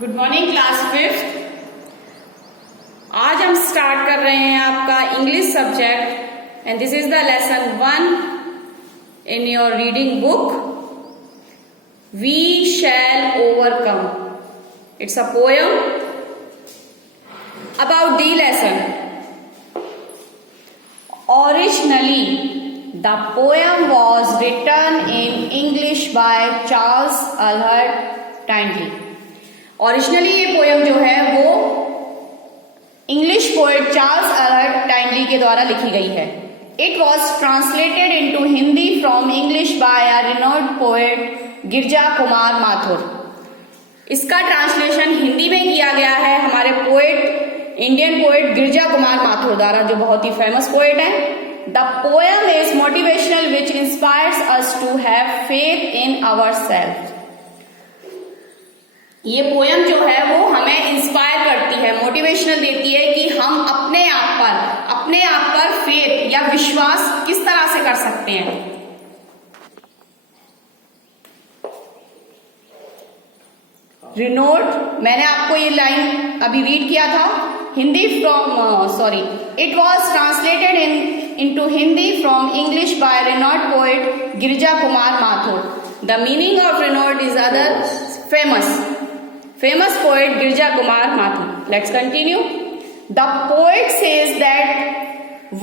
Good morning class fifth. आज हम start कर रहे हैं आपका English subject and this is the lesson 1 in your reading book. We shall overcome. It's a poem about the lesson. Originally, the poem was written in English by Charles Albert Tindley. Originally ये poem जो है वो English poet Charles Albert Tindley के द्वारा लिखी गई है। It was translated into Hindi from English by a renowned poet Girija Kumar Mathur. इसका ट्रांसलेशन हिंदी में किया गया है हमारे poet Indian poet Girija Kumar Mathur द्वारा, जो बहुत ही फेमस पोएट है। The poem is motivational which inspires us to have faith in our self. ये पोयम जो है वो हमें इंस्पायर करती है, मोटिवेशनल देती है कि हम अपने आप पर फेथ या विश्वास किस तरह से कर सकते हैं। रिनोड, मैंने आपको ये लाइन अभी रीड किया था Hindi it was translated into Hindi from English by renowned poet Girija Kumar Mathur. The meaning of renowned is other famous poet Girja Kumar Mathur. Let's continue. The poet says that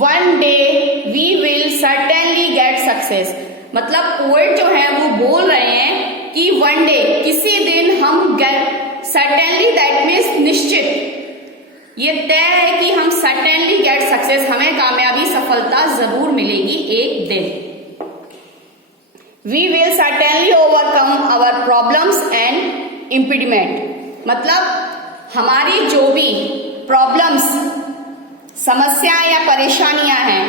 one day we will certainly get success. मतलब poet जो है वो बोल रहे हैं कि one day, किसी दिन हम get certainly, that means निश्चित, ये तय है कि हम certainly get success, हमें कामयाबी सफलता जरूर मिलेगी एक दिन। We will certainly overcome our problems and impediment, मतलब हमारी जो भी प्रॉब्लम्स, समस्याएं या परेशानियां हैं,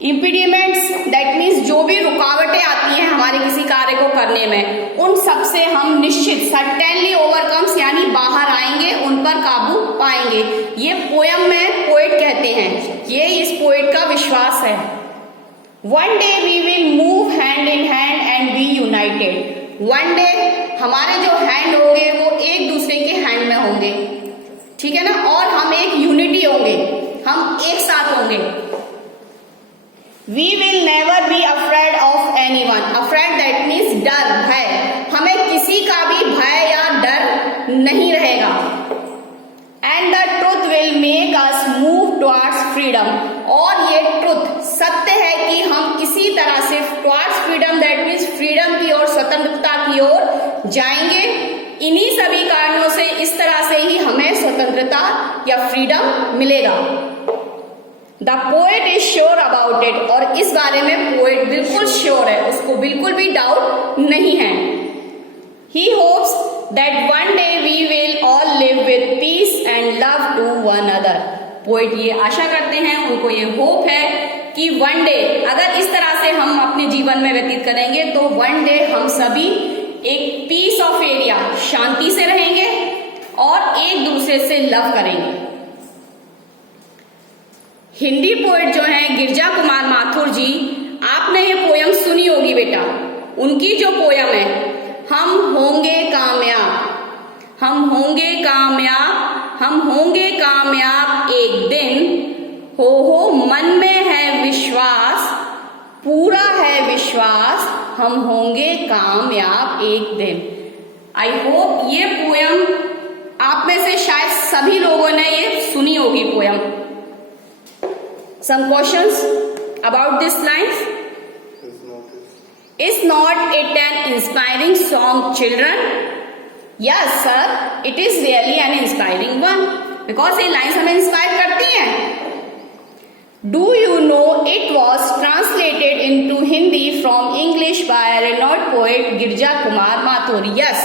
इम्पीडिमेंट्स दैट मीन्स जो भी रुकावटें आती हैं हमारे किसी कार्य को करने में, उन सब से हम निश्चित सर्टेनली ओवरकम्स यानी बाहर आएंगे, उन पर काबू पाएंगे। ये पोयम में पोएट कहते हैं, ये इस पोएट का विश्वास है। One day we will move hand in hand and be united. One day हमारे जो हैंड होंगे वो एक दूसरे के हैंड में होंगे, ठीक है ना, और हम एक यूनिटी होंगे, हम एक साथ होंगे। We will never be afraid of anyone. Afraid that means डर, भय, हमें किसी का भी भय या डर नहीं रहेगा। And the truth will make us move towards freedom. और ये ट्रुथ, सत्य है कि हम इसी तरह से towards freedom that means freedom की ओर, स्वतंत्रता की ओर जाएंगे। इन्हीं सभी कारणों से, इस तरह से ही हमें स्वतंत्रता या फ्रीडम मिलेगा। The poet is sure about it. और इस बारे में पोएट बिल्कुल श्योर है, उसको बिल्कुल भी डाउट नहीं है। He hopes that one day we will all live with peace and love to one another. Poet ये आशा करते हैं, उनको ये होप है कि वन डे अगर इस तरह से हम अपने जीवन में व्यतीत करेंगे तो वन डे हम सभी एक पीस ऑफ एरिया, शांति से रहेंगे और एक दूसरे से लव करेंगे। हिंदी पोएट जो है गिरजा कुमार माथुर जी, आपने ये पोयम सुनी होगी बेटा। उनकी जो पोयम है हम होंगे कामयाब, हम होंगे कामयाब, हम होंगे कामयाब एक दिन, हो मन में है विश्वास, पूरा है विश्वास, हम होंगे कामयाब एक दिन। आई होप ये पोयम आप में से शायद सभी लोगों ने ये सुनी होगी poem. Some questions about this line. Is not it an inspiring song, children? Yes, sir. It is really an inspiring one. Because ये lines हमें inspire करती हैं। Do you know it was translated into Hindi from English by a renowned poet Girja Kumar Mathur? Yes.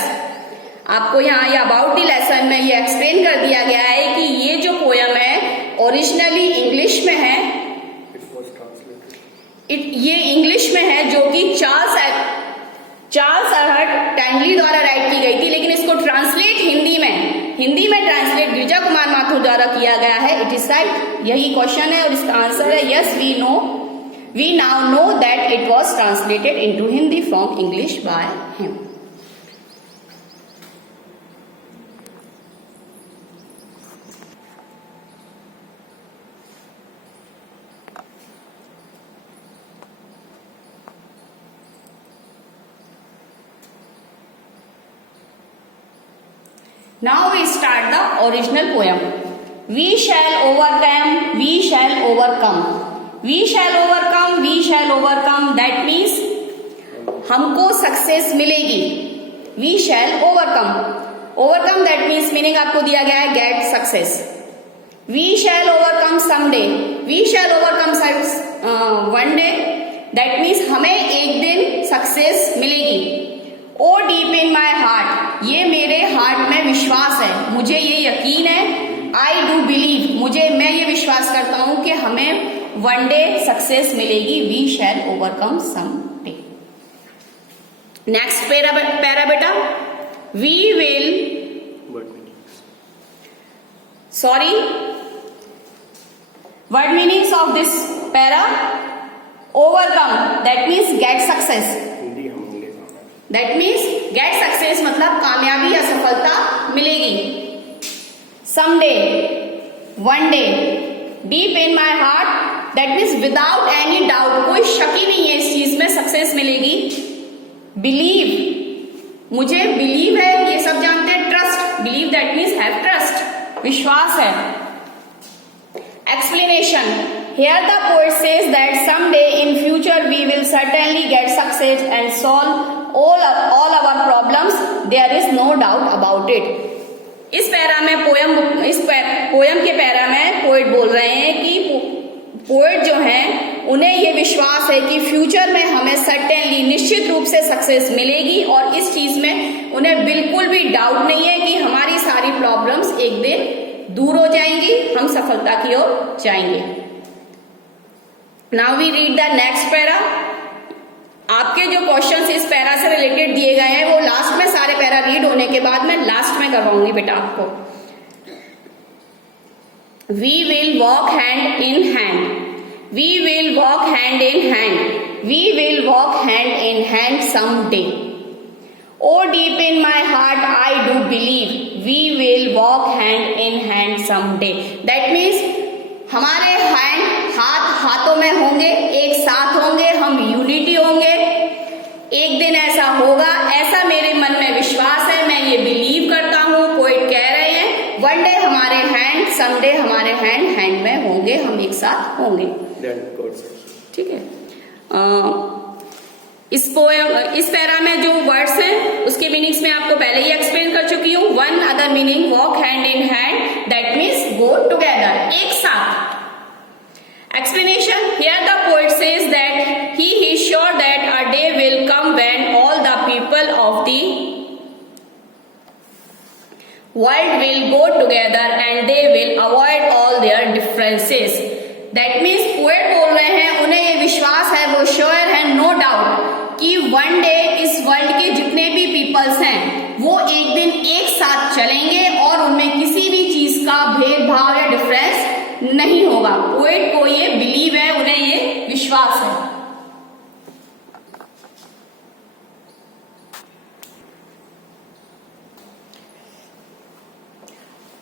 आपको यहाँ ये about the lesson में ये explain कर दिया गया है कि ये जो poem है originally English में है, ये इंग्लिश में है, जो कि चार्ल्स अल्बर्ट टाइंडली द्वारा राइट की गई थी, लेकिन इसको ट्रांसलेट हिंदी में ट्रांसलेट गिरजा कुमार माथुर द्वारा किया गया है। इट इज राइट, यही क्वेश्चन है और इसका आंसर है yes, we now know that it was translated into Hindi from English by him. Now we start the original poem. We shall overcome, we shall overcome. We shall overcome, we shall overcome. That means हमको success मिलेगी. We shall overcome. Overcome that means meaning आपको दिया गया है get success. We shall overcome someday. We shall overcome one day. That means हमें एक दिन success मिलेगी. Oh deep in my heart, ये मेरे हार्ट में विश्वास है, मुझे ये यकीन है. I do believe, मैं ये विश्वास करता हूं कि हमें one day सक्सेस मिलेगी. We shall overcome someday. Next para बेटा. We will, sorry, word meanings of this para. Overcome that means get success. That means get success मतलब कामयाबी या सफलता मिलेगी. Someday, one day. Deep in my heart that means without any doubt, कोई शक ही नहीं है इस चीज में सक्सेस मिलेगी. Believe, मुझे बिलीव है, ये सब जानते हैं. Trust, believe that means have trust, विश्वास है. Explanation. Here the poet says that someday in future we will certainly get success and solve all our problems. There is no doubt about it. इस para में poem के para में poet बोल रहे हैं कि पोएट जो हैं उन्हें ये विश्वास है कि फ्यूचर में हमें सर्टेनली निश्चित रूप से सक्सेस मिलेगी और इस चीज में उन्हें बिल्कुल भी डाउट नहीं है कि हमारी सारी प्रॉब्लम्स एक दिन दूर हो जाएंगी, हम सफलता की ओर जाएंगे. Now we read the next para. आपके जो क्वेश्चंस इस पैरा से रिलेटेड दिए गए हैं वो लास्ट में सारे पैरा रीड होने के बाद मैं लास्ट में करवाऊंगी बेटा आपको. We will walk hand in hand. We will walk hand in hand. We will walk hand in hand someday. Oh, deep in my heart, I do believe we will walk hand in hand someday. That means हमारे हाथ हाथों में होंगे, एक साथ होंगे, हम unity होंगे. एक दिन ऐसा होगा, ऐसा मेरे मन में विश्वास है, मैं ये बिलीव करता हूँ. पोएट कह रहे हैं वन डे हमारे हैंड, समडे हमारे हैंड में होंगे, हम एक साथ होंगे. ठीक है. इस पैरा में जो वर्ड्स हैं उसके मीनिंग्स में आपको पहले ही एक्सप्लेन कर चुकी हूं. One other meaning walk hand in hand, that means go together, एक साथ. Explanation. Here the poet says that he is sure that a day will come when all the people of the world will go together and they will avoid all there differences. That means poet बोल रहे हैं उन्हें ये विश्वास है, वो sure है, no doubt कि वन डे इस वर्ल्ड के जितने भी पीपल्स हैं वो एक दिन एक साथ चलेंगे और उनमें किसी भी चीज का भेदभाव या डिफरेंस नहीं होगा. पोएट को ये बिलीव है, उन्हें ये विश्वास है.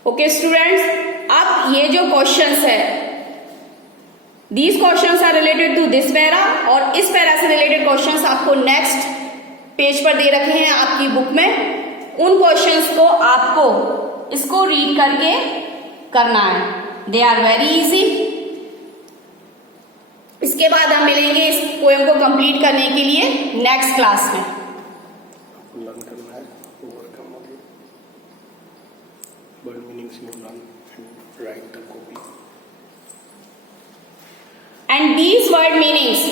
ओके स्टूडेंट्स, अब ये जो क्वेश्चंस है These questions are related to this para और इस पैरा से रिलेटेड क्वेश्चंस आपको नेक्स्ट पेज पर दे रखे हैं आपकी बुक में. उन क्वेश्चंस को आपको इसको रीड करके करना है. They are very easy. इसके बाद हम मिलेंगे इस पोएम को कंप्लीट करने के लिए नेक्स्ट क्लास में. लर्न करना है, ओवरकम हो गया. Word meanings you learn and right the copy. And these word meanings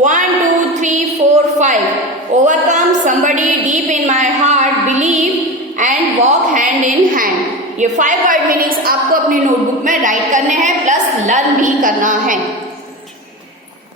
1, 2, 3, 4, 5. Overcome, somebody, deep in my heart, believe and walk hand in hand. ये 5 word meanings आपको अपनी नोटबुक में right करने हैं प्लस लर्न भी करना है.